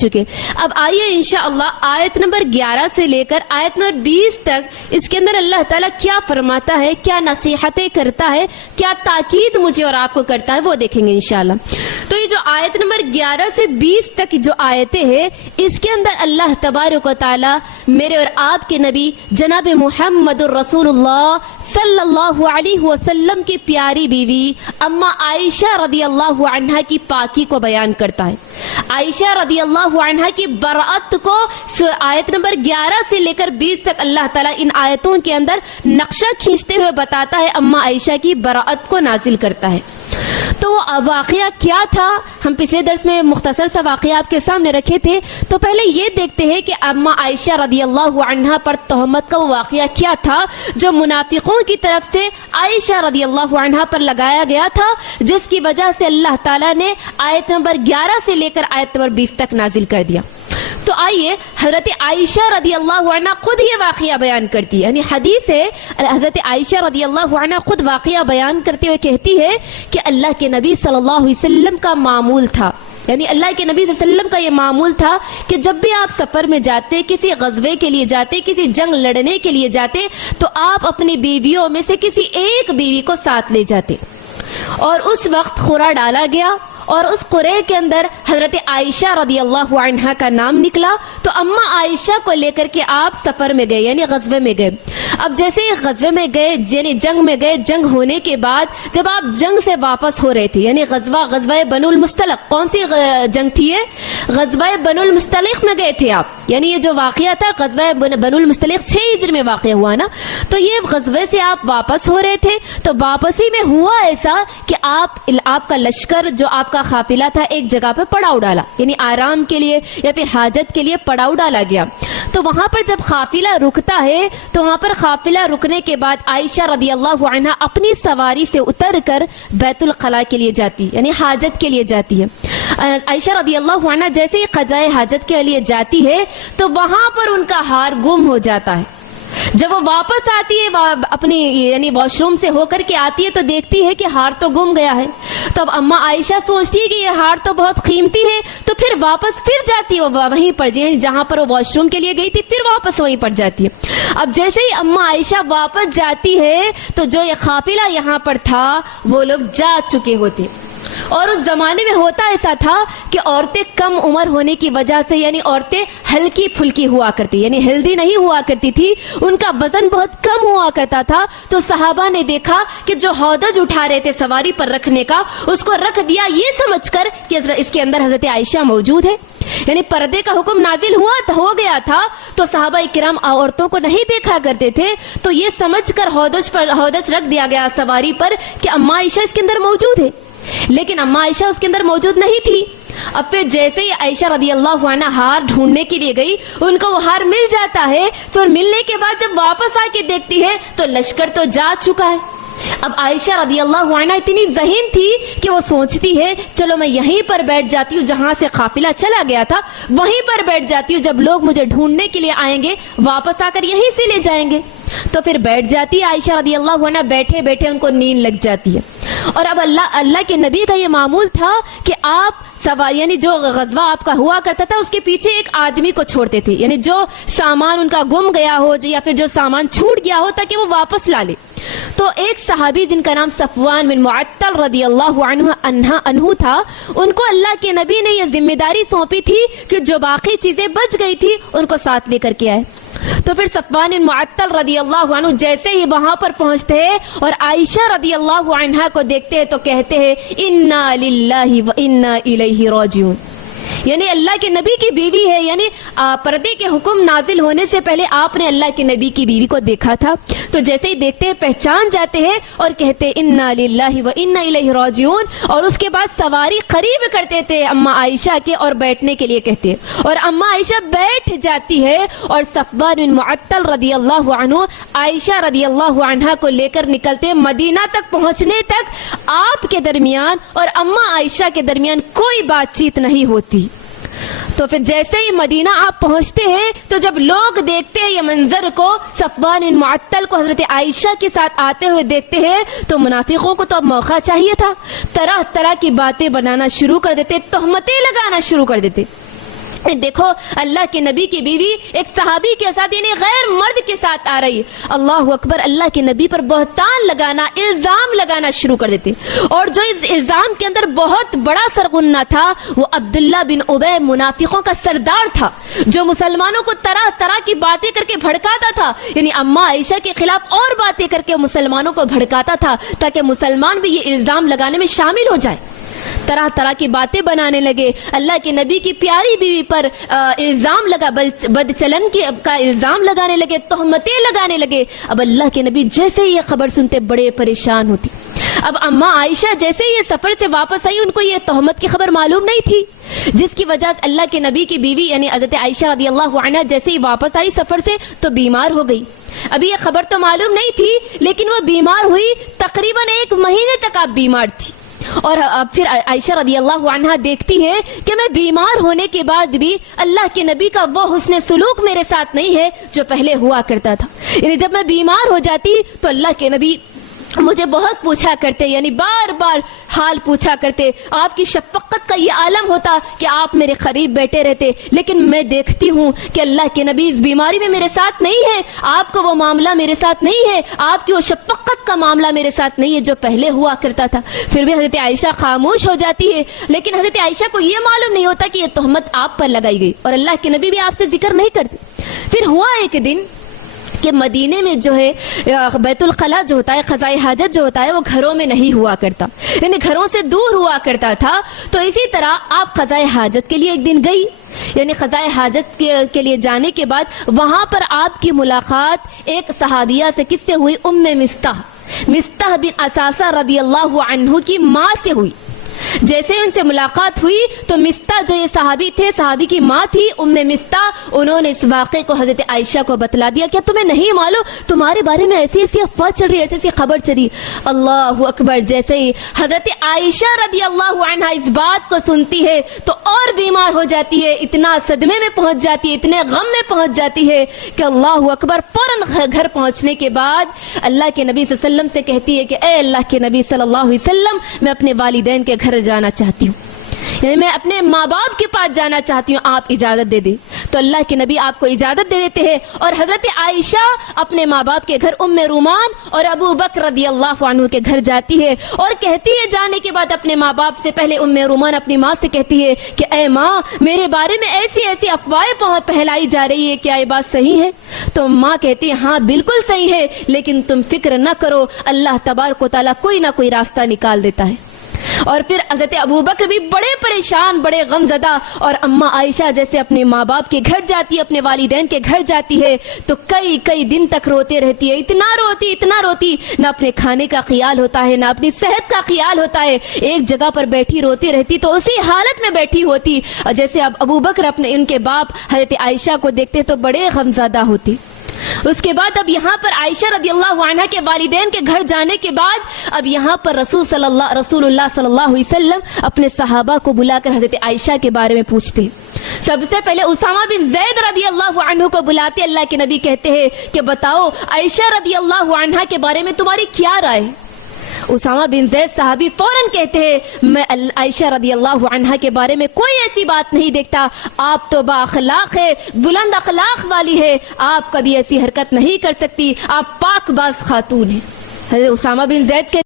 چکے. اب آئیے انشاءاللہ آیت نمبر 11 سے لے کر آیت نمبر 20 تک اس کے اندر اللہ تعالیٰ کیا فرماتا ہے, کیا نصیحتیں کرتا ہے, کیا تاکید مجھے اور آپ کو کرتا ہے, وہ دیکھیں گے انشاءاللہ. تو یہ جو آیت نمبر 11 سے 20 تک جو آیتیں ہیں اس کے اندر اللہ تبارک و تعالیٰ میرے اور آپ کے نبی جناب محمد الرسول اللہ صلی اللہ علیہ وسلم کی پیاری بیوی اما عائشہ رضی اللہ عنہا کی پاکی کو بیان کرتا ہے. عائشہ رضی اللہ عنہا کی برأت کو آیت نمبر 11 سے لے کر 20 تک اللہ تعالیٰ ان آیتوں کے اندر نقشہ کھینچتے ہوئے بتاتا ہے, اما عائشہ کی برأت کو نازل کرتا ہے. تو وہ واقعہ کیا تھا, ہم پچھلے درس میں مختصر سا واقعہ آپ کے سامنے رکھے تھے. تو پہلے یہ دیکھتے ہیں کہ اما عائشہ رضی اللہ عنہا پر تہمت کا وہ واقعہ کیا تھا جو منافقوں کی طرف سے عائشہ رضی اللہ عنہا پر لگایا گیا تھا, جس کی وجہ سے اللہ تعالیٰ نے آیت نمبر 11 سے لے کر آیت نمبر 20 تک نازل کر دیا. تو آئیے حضرت عائشہ رضی اللہ عنہ خود یہ واقعہ بیان کرتی ہے, یعنی حدیث ہے, حضرت عائشہ رضی اللہ عنہ خود واقعہ بیان کرتے ہوئے کہتی ہے کہ اللہ کے نبی صلی اللہ علیہ وسلم کا معمول تھا, یعنی اللہ کے نبی صلی اللہ علیہ وسلم کا یہ معمول تھا کہ جب بھی آپ سفر میں جاتے, کسی غزوے کے لیے جاتے, کسی جنگ لڑنے کے لیے جاتے, تو آپ اپنی بیویوں میں سے کسی ایک بیوی کو ساتھ لے جاتے. اور اس وقت قرعہ ڈالا گیا اور اس قرعے کے اندر حضرت عائشہ رضی اللہ عنہا کا نام نکلا. تو اما عائشہ کو لے کر کے آپ سفر میں گئے, یعنی غزوے میں گئے. اب جیسے ہی غزوے میں گئے, یعنی جنگ میں گئے, جنگ ہونے کے بعد جب آپ جنگ سے واپس ہو رہے تھے, یعنی غزوہ بنو المستلق, کون سی جنگ تھی یہ؟ غزوہ بنو المستلق میں گئے تھے آپ. یعنی یہ جو واقعہ تھا غزوہ بنو المستلق 6 ہجری میں واقع ہوا نا. تو یہ غزوے سے آپ واپس ہو رہے تھے, تو واپسی میں ہوا ایسا کہ آپ کا لشکر جو آپ کا قافلہ تھا ایک جگہ پہ پڑاؤ ڈالا, یعنی آرام کے لیے یا پھر حاجت کے لیے پڑاؤ ڈالا گیا. تو وہاں پر جب قافلہ رکتا ہے تو وہاں پر قافلہ رکنے کے بعد عائشہ رضی اللہ عنہا اپنی سواری سے اتر کر بیت الخلاء کے لیے جاتی, یعنی حاجت کے لیے جاتی ہے. عائشہ رضی اللہ عنہا جیسے ہی قضائے حاجت کے لیے جاتی ہے تو وہاں پر ان کا ہار گم ہو جاتا ہے. جب وہ واپس آتی ہے اپنی یعنی واش روم سے ہو کر کے آتی ہے تو دیکھتی ہے کہ ہار تو گم گیا ہے. تو اب اما عائشہ سوچتی ہے کہ یہ ہار تو بہت قیمتی ہے, تو پھر واپس پھر جاتی ہے وہیں پر جہاں پر وہ واش روم کے لیے گئی تھی, پھر واپس وہیں پر جاتی ہے. اب جیسے ہی اما عائشہ واپس جاتی ہے تو جو یہ قافلہ یہاں پر تھا وہ لوگ جا چکے ہوتے. اور اس زمانے میں ہوتا ایسا تھا کہ عورتیں کم عمر ہونے کی وجہ سے, یعنی عورتیں ہلکی پھلکی ہوا کرتی, یعنی ہیلدی نہیں ہوا کرتی تھی, ان کا وزن بہت کم ہوا کرتا تھا. تو صحابہ نے دیکھا کہ جو ہودج اٹھا رہے تھے سواری پر رکھنے کا, اس کو رکھ دیا یہ سمجھ کر کہ اس کے اندر حضرت عائشہ موجود ہے, یعنی پردے کا حکم نازل ہو گیا تھا. تو صحابہ کرام عورتوں کو نہیں دیکھا کرتے تھے, تو یہ سمجھ کر ہودج رکھ دیا گیا سواری پر کہ اما عائشہ اس کے اندر موجود ہے, لیکن اما عائشہ اس کے اندر موجود نہیں تھی. اب پھر جیسے ہی عائشہ رضی اللہ عنہ ہار ڈھونڈنے کے لیے گئی, ان کو وہ ہار مل جاتا ہے. پھر ملنے کے بعد جب واپس آ کے دیکھتی ہے تو لشکر تو جا چکا ہے. اب عائشہ رضی اللہ عنہ اتنی ذہین تھی کہ وہ سوچتی ہے چلو میں یہیں پر بیٹھ جاتی ہوں, جہاں سے قافلہ چلا گیا تھا وہیں پر بیٹھ جاتی ہوں, جب لوگ مجھے ڈھونڈنے کے لیے آئیں گے واپس آ کر یہیں سے لے جائیں گے. تو پھر بیٹھ جاتی ہے عائشہ رضی اللہ عنہ, بیٹھے بیٹھے ان کو نیند لگ جاتی ہے. اور اب اللہ کے نبی کا یہ معمول تھا کہ آپ یعنی جو غزوہ آپ کا ہوا کرتا تھا اس کے پیچھے ایک آدمی کو چھوڑتے تھے, یعنی جو سامان ان کا گم گیا ہو یا پھر جو سامان چھوٹ گیا ہو تاکہ وہ واپس لا لے. تو ایک صحابی جن کا نام صفوان بن معطل رضی اللہ عنہ تھا, ان کو اللہ کے نبی نے یہ ذمہ داری سونپی تھی کہ جو باقی چیزیں بچ گئی تھی ان کو ساتھ لے کر کے آئے. تو پھر صفوان بن معطل رضی اللہ عنہ جیسے ہی وہاں پر پہنچتے ہیں اور عائشہ رضی اللہ عنہا کو دیکھتے ہیں تو کہتے ہیں انا للہ و انا الیہ راجعون, یعنی اللہ کے نبی کی بیوی ہے, یعنی پردے کے حکم نازل ہونے سے پہلے آپ نے اللہ کے نبی کی بیوی کو دیکھا تھا. تو جیسے ہی دیکھتے ہیں پہچان جاتے ہیں اور کہتے ہیں انا للہ و انا الیہ راجعون, اور اس کے بعد سواری قریب کرتے تھے اما عائشہ کے اور بیٹھنے کے لیے کہتے ہیں, اور اما عائشہ بیٹھ جاتی ہے اور صفوان بن معطل رضی اللہ عنہ عائشہ رضی اللہ عنہا کو لے کر نکلتے ہیں. مدینہ تک پہنچنے تک آپ کے درمیان اور اما عائشہ کے درمیان کوئی بات چیت نہیں ہوتی. تو پھر جیسے ہی مدینہ آپ پہنچتے ہیں تو جب لوگ دیکھتے ہیں یہ منظر کو, صفوان بن معطل کو حضرت عائشہ کے ساتھ آتے ہوئے دیکھتے ہیں, تو منافقوں کو تو اب موقع چاہیے تھا, طرح طرح کی باتیں بنانا شروع کر دیتے, تہمتیں لگانا شروع کر دیتے. دیکھو اللہ کے نبی کی بیوی ایک صحابی کے ساتھ یعنی غیر مرد کے ساتھ آ رہی. اللہ اکبر. اللہ کے نبی پر بہتان لگانا, الزام لگانا شروع کر دیتی, اور جو اس الزام کے اندر بہت بڑا سرغنہ تھا وہ عبداللہ بن ابی منافقوں کا سردار تھا, جو مسلمانوں کو طرح طرح کی باتیں کر کے بھڑکاتا تھا. یعنی اماں عائشہ کے خلاف اور باتیں کر کے مسلمانوں کو بھڑکاتا تھا تاکہ مسلمان بھی یہ الزام لگانے میں شامل ہو جائے. طرح طرح کی باتیں بنانے لگے. اللہ کے نبی کی پیاری بیوی پر الزام لگا, بد چلن کا الزام لگانے لگے, تہمتیں لگانے لگے. اب اللہ کے نبی جیسے یہ خبر سنتے بڑے پریشان ہوتی. اب اماں عائشہ جیسے یہ سفر سے واپس آئی, ان کو یہ تہمت کی خبر معلوم نہیں تھی, جس کی وجہ سے اللہ کے نبی کی بیوی یعنی حضرت عائشہ رضی اللہ عنہا جیسے ہی واپس آئی سفر سے تو بیمار ہو گئی. ابھی یہ خبر تو معلوم نہیں تھی, لیکن وہ بیمار ہوئی. تقریباً 1 مہینے تک آپ بیمار تھی. اور اب پھر عائشہ رضی اللہ عنہا دیکھتی ہے کہ میں بیمار ہونے کے بعد بھی اللہ کے نبی کا وہ حسن سلوک میرے ساتھ نہیں ہے جو پہلے ہوا کرتا تھا. یعنی جب میں بیمار ہو جاتی تو اللہ کے نبی مجھے بہت پوچھا کرتے, یعنی بار بار حال پوچھا کرتے. آپ کی شفقت کا یہ عالم ہوتا کہ آپ میرے قریب بیٹھے رہتے, لیکن میں دیکھتی ہوں کہ اللہ کے نبی اس بیماری میں میرے ساتھ نہیں ہے, آپ کو وہ معاملہ میرے ساتھ نہیں ہے, آپ کی وہ شفقت کا معاملہ میرے ساتھ نہیں ہے جو پہلے ہوا کرتا تھا. پھر بھی حضرت عائشہ خاموش ہو جاتی ہے, لیکن حضرت عائشہ کو یہ معلوم نہیں ہوتا کہ یہ تہمت آپ پر لگائی گئی, اور اللہ کے نبی بھی آپ سے ذکر نہیں کرتے. پھر ہوا ایک دن کہ مدینے میں جو ہے بیت الخلا جو ہوتا ہے, خزائے حاجت جو ہوتا ہے, وہ گھروں میں نہیں ہوا کرتا, یعنی گھروں سے دور ہوا کرتا تھا. تو اسی طرح آپ خزائے حاجت کے لیے ایک دن گئی. یعنی خزائے حاجت کے لیے جانے کے بعد وہاں پر آپ کی ملاقات ایک صحابیہ سے کس سے ہوئی؟ ام مستح بن اساسہ رضی اللہ عنہ کی ماں سے ہوئی. جیسے ان سے ملاقات ہوئی تو مستح جو یہ صحابی تھے, صحابی کی ماں تھی ام مستح, انہوں نے اس واقعے کو حضرت عائشہ کو بتلا دیا. کیا تمہیں نہیں معلوم تمہارے بارے میں ایسی ایسی افواہ چل رہی, ایسی ایسی خبر چلی. اللہ اکبر. جیسے ہی حضرت عائشہ رضی اللہ عنہا اس بات کو سنتی ہے تو اور بیمار ہو جاتی ہے, اتنا صدمے میں پہنچ جاتی ہے, اتنے غم میں پہنچ جاتی ہے کہ اللہ اکبر. فوراً گھر پہنچنے کے بعد اللہ کے نبی صلی اللہ علیہ وسلم سے کہتی ہے کہ اے اللہ کے نبی صلی اللہ علیہ وسلم, میں اپنے والدین کے گھر جانا چاہتی ہوں, یعنی میں اپنے ماں باپ کے پاس جانا چاہتی ہوں, آپ اجازت دے دیں. تو اللہ کے نبی آپ کو اجازت دے دیتے ہیں, اور حضرت عائشہ اپنے ماں باپ کے گھر ام رومان اور ابو بکر رضی اللہ عنہ کے گھر جاتی ہے, اور کہتی ہے جانے کے بعد اپنے ماں باپ سے پہلے ام رومان اپنی ماں سے کہتی ہے کہ اے ماں, میرے بارے میں ایسی ایسی افواہیں پھیلائی جا رہی ہے, کیا یہ بات صحیح ہے؟ تو ماں کہتی ہے ہاں بالکل صحیح ہے, لیکن تم فکر نہ کرو, اللہ تبارک و تعالیٰ کوئی نہ کوئی راستہ نکال دیتا ہے. اور پھر حضرت ابو بکر بھی بڑے پریشان, بڑے غم زدہ, اور اماں عائشہ جیسے اپنے ماں باپ کے گھر جاتی ہے, اپنے والدین کے گھر جاتی ہے, تو کئی دن تک روتے رہتی ہے. اتنا روتی, نہ اپنے کھانے کا خیال ہوتا ہے, نہ اپنی صحت کا خیال ہوتا ہے. ایک جگہ پر بیٹھی روتی رہتی تو اسی حالت میں بیٹھی ہوتی. جیسے اب ابو بکر اپنے ان کے باپ حضرت عائشہ کو دیکھتے تو بڑے غم زدہ ہوتی. اس کے بعد اب یہاں پر عائشہ رضی اللہ عنہ کے والدین کے گھر جانے کے بعد اب یہاں پر رسول اللہ صلی اللہ علیہ وسلم اپنے صحابہ کو بلا کر حضرت عائشہ کے بارے میں پوچھتے. سب سے پہلے اسامہ بن زید رضی اللہ عنہ کو بلاتے. اللہ کے نبی کہتے ہیں کہ بتاؤ عائشہ رضی اللہ عنہ کے بارے میں تمہاری کیا رائے؟ اسامہ بن زید صحابی فوراً کہتے ہیں میں عائشہ رضی اللہ عنہا کے بارے میں کوئی ایسی بات نہیں دیکھتا, آپ تو با اخلاق ہے, بلند اخلاق والی ہے, آپ کبھی ایسی حرکت نہیں کر سکتی, آپ پاک باز خاتون ہیں. حضرت اسامہ بن زید کے